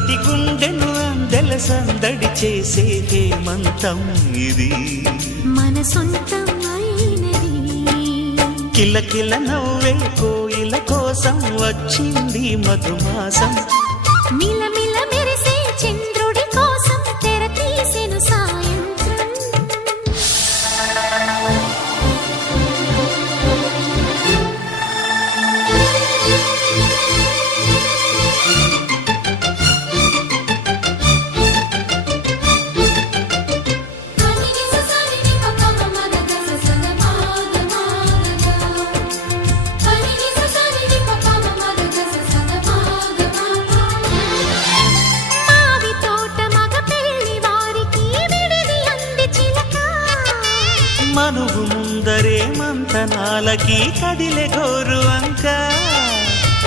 ప్రతి గుండెను అందెల సందడి చేసే హేమంతం ఇది మన సొంతం అయినది కిలకిల నవ్వే కోయిల కోసం వచ్చింది మధుమాసం మిలమిల మెరిసే చంద్రుడి కోసం తెర తీసెను సాయంత్రం మనువు ముందరే మంతనాలకి కదిలే గోరు అంక